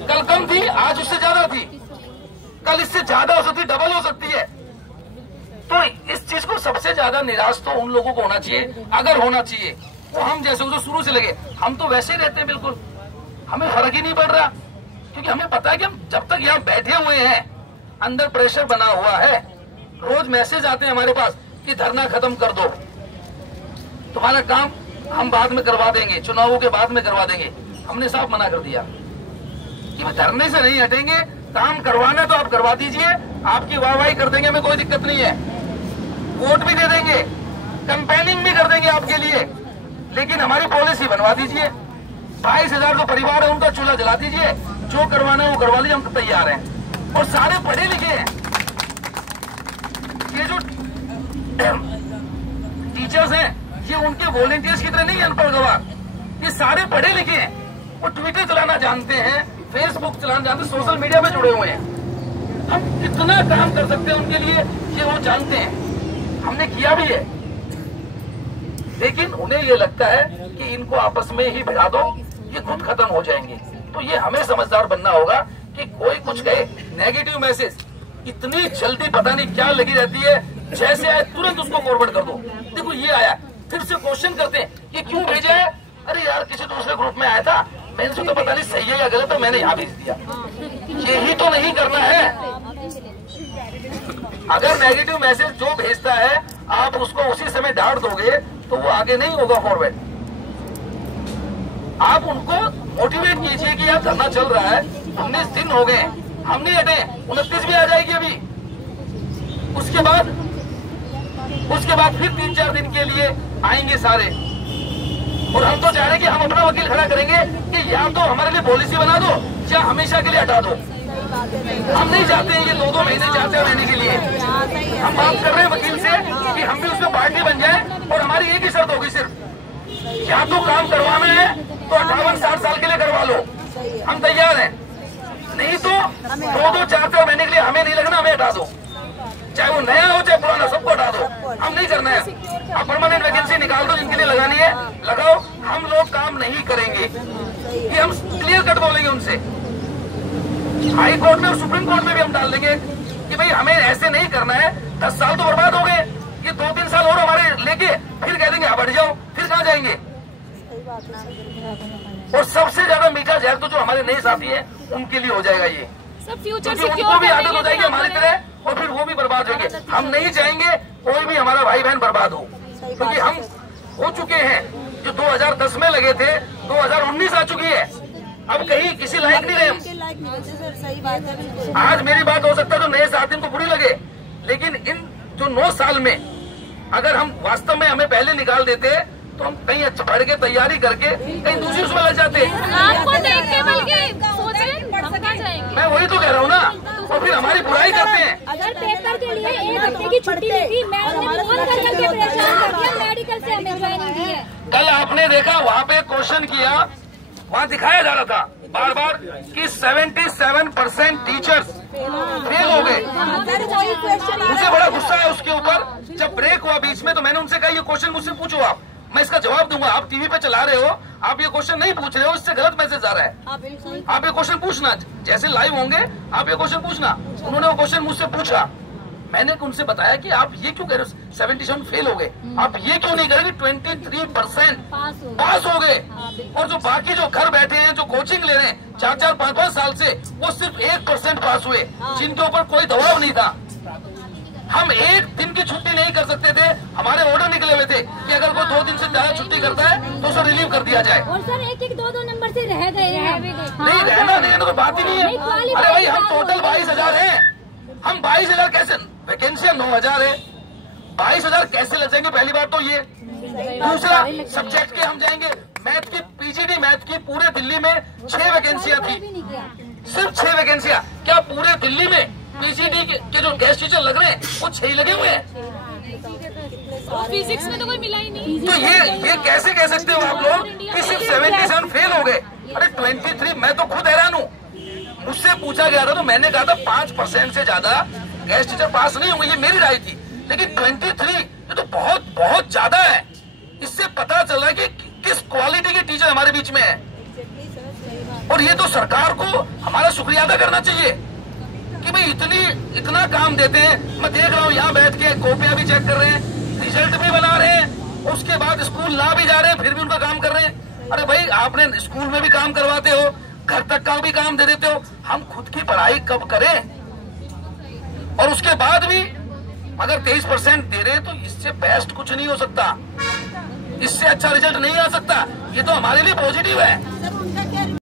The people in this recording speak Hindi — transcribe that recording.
कल कम थी, आज उससे ज्यादा थी, कल इससे ज्यादा हो सकती, डबल हो सकती है। तो इस चीज को सबसे ज्यादा निराश तो उन लोगों को होना चाहिए, अगर होना चाहिए वो हम जैसे जो शुरू से लगे। हम तो वैसे ही रहते हैं बिल्कुल, हमें फर्क ही नहीं पड़ रहा, क्योंकि हमें पता है कि हम जब तक यहाँ बैठे हुए हैं अंदर प्रेशर बना हुआ है, रोज मैसेज आते हैं हमारे पास कि धरना खत्म कर दो, तुम्हारा काम हम बाद में करवा देंगे, चुनावों के बाद में करवा देंगे। हमने साफ मना कर दिया कि धरने से नहीं हटेंगे, काम करवाना तो आप करवा दीजिए, आपकी वाहवाही कर देंगे, हमें कोई दिक्कत नहीं है, वोट भी दे देंगे, कैंपेनिंग भी कर देंगे आपके लिए, लेकिन हमारी पॉलिसी बनवा दीजिए। 22,000 जो परिवार है उनका चूल्हा जला दीजिए, जो करवाना है वो करवा लीजिए, हम तो तैयार हैं। और सारे पढ़े लिखे हैं, ये जो टीचर्स हैं ये उनके वॉलंटियर्स की तरह नहीं अनपढ़ गवार, ये सारे पढ़े लिखे हैं, वो ट्विटर चलाना जानते हैं, फेसबुक चलाना जानते हैं, सोशल मीडिया में जुड़े हुए हैं। हम कितना काम कर सकते हैं उनके लिए ये वो जानते हैं, हमने किया भी है। लेकिन उन्हें ये लगता है कि इनको आपस में ही भिड़ा दो, ये खुद खत्म हो जाएंगे। तो ये हमें समझदार बनना होगा कि कोई कुछ कहे, नेगेटिव मैसेज इतनी जल्दी पता नहीं क्या लगी रहती है, जैसे आए तुरंत उसको फॉरवर्ड कर दो। देखो ये आया, फिर से क्वेश्चन करते हैं ये क्यों भेजा है, अरे यार किसी दूसरे ग्रुप में आया था, मैंने तो पता नहीं सही है या गलत है, मैंने यहाँ भेज दिया। यही तो नहीं करना है। अगर नेगेटिव मैसेज जो भेजता है आप उसको उसी समय डांट दोगे तो वो आगे नहीं होगा फॉरवर्ड। आप उनको मोटिवेट कीजिए कि यार धरना चल रहा है, 19 दिन हो गए, हम नहीं हटे, 29 भी आ जाएगी अभी। उसके बाद फिर 3-4 दिन के लिए आएंगे सारे, और हम तो चाह रहे हैं कि हम अपना वकील खड़ा करेंगे कि या तो हमारे लिए पॉलिसी बना दो या हमेशा के लिए हटा दो। हम नहीं चाहते हैं ये 2-2 महीने 4-4 महीने के लिए। हम बात कर रहे हैं वकील से कि हम भी उसमें पार्टी बन जाए, और हमारी एक ही शर्त होगी सिर्फ, या तो काम करवाना है तो 58-60 साल के लिए करवा लो, हम तैयार हैं, नहीं तो 2-2 4-4 महीने के लिए हमें नहीं लगना, हमें हटा दो, चाहे वो नया हो चाहे पुराना, सबको हटा दो, हम नहीं करना है। अब परमानेंट वैकेंसी निकाल दो, जिनके लिए लगानी है लगाओ, हम लोग काम नहीं करेंगे, ये हम क्लियर कट बोलेंगे उनसे। हाई कोर्ट में और सुप्रीम कोर्ट में भी हम डाल देंगे कि भाई हमें ऐसे नहीं करना है, 10 साल तो बर्बाद हो गए, ये 2-3 साल और हमारे लेके फिर कह देंगे अब हट जाओ, फिर कहाँ जाएंगे। और सबसे ज्यादा मीठा जहर तो जो हमारे नए साथी हैं उनके लिए हो जाएगा ये, क्योंकि उनको भी आदत हो जाएगी हमारी तरह, और फिर वो भी बर्बाद होंगे। हम नहीं चाहेंगे कोई भी हमारा भाई बहन बर्बाद हो, क्योंकि हम हो चुके हैं, जो 2010 में लगे थे 2019 आ चुकी है, अब कहीं किसी लायक नहीं रहे हम। आज मेरी बात हो सकता है तो नए साथी को बुरी लगे, लेकिन इन जो 9 साल में अगर हम वास्तव में हमें पहले निकाल देते तो हम कहीं अच्छा पढ़ के तैयारी करके कहीं दूसरी उसमें लग जाते। आपको देख के बल्कि जाएंगे। मैं वही तो कह रहा हूँ ना, और फिर हमारी बुराई करते हैं। अगर पेपर के लिए 1 हफ्ते की छुट्टी ली, मैम ने फोन करके परेशान कर दिया, मेडिकल से हमें ज्वाइनिंग दी है। कल आपने देखा वहाँ पे क्वेश्चन किया, वहाँ दिखाया जा रहा था बार बार कि 77% टीचर्स फेल हो गए। मुझे बड़ा गुस्सा है उसके ऊपर। जब ब्रेक हुआ बीच में तो मैंने उनसे कहा ये क्वेश्चन मुझसे पूछो आप, मैं इसका जवाब दूंगा। आप टीवी पे चला रहे हो, आप ये क्वेश्चन नहीं पूछ रहे हो, इससे गलत मैसेज आ रहा है। आप ये क्वेश्चन पूछना, जैसे लाइव होंगे आप ये क्वेश्चन पूछना। उन्होंने वो क्वेश्चन मुझसे पूछा, मैंने उनसे बताया कि आप ये क्यों कह रहे हो 77 फेल हो गए, आप ये क्यों नहीं करेंगे 23% पास हो गए। और जो बाकी जो घर बैठे हैं, जो कोचिंग ले रहे हैं 4-4, 5-5 साल से, वो सिर्फ 1% पास हुए, जिनके ऊपर कोई दबाव नहीं था। हम 1 दिन की छुट्टी नहीं कर सकते थे, हमारे ऑर्डर निकले हुए थे कि अगर कोई 2 दिन से ज्यादा छुट्टी करता है तो उसे रिलीव कर दिया जाए। और सर 1-1, 2-2 नंबर से रह गए हैं। नहीं रहना नहीं है तो बात ही नहीं है। अरे भाई हम टोटल 22,000 है, हम 22,000 कैसे, वैकेंसी 9,000 है, 22,000 कैसे लग जाएंगे, पहली बात तो ये। दूसरा सब्जेक्ट के हम जाएंगे, मैथ की पीजीडी मैथ की पूरे दिल्ली में 6 वैकेंसियां थी, सिर्फ 6 वैकेंसियां। क्या पूरे दिल्ली में पीजीडी के जो गेस्ट टीचर लग रहे हैं वो 6 ही लगे हुए हैं? फिजिक्स में तो कोई मिला ही नहीं। तो ये कैसे कह सकते हो आप लोग कि सिर्फ 77 फेल हो गए? अरे 23, मैं तो खुद हैरान हूँ। मुझसे पूछा गया था तो मैंने कहा था 5% से ज्यादा गेस्ट टीचर पास नहीं होंगे, ये मेरी राय थी। लेकिन 23 ये तो बहुत बहुत ज्यादा है। इससे पता चला कि किस क्वालिटी के टीचर हमारे बीच में है। और ये तो सरकार को हमारा शुक्रिया अदा करना चाहिए कि भाई इतना काम देते हैं। मैं देख रहा हूँ यहाँ बैठ के कॉपियां भी चेक कर रहे हैं, रिजल्ट भी बना रहे हैं, उसके बाद स्कूल ला भी जा रहे हैं, फिर भी उनका काम कर रहे हैं। अरे भाई आपने स्कूल में भी काम करवाते हो, घर तक का भी काम दे देते हो, हम खुद की पढ़ाई कब करें? और उसके बाद भी अगर 23% दे रहे हैं तो इससे बेस्ट कुछ नहीं हो सकता, इससे अच्छा रिजल्ट नहीं आ सकता। ये तो हमारे लिए पॉजिटिव है।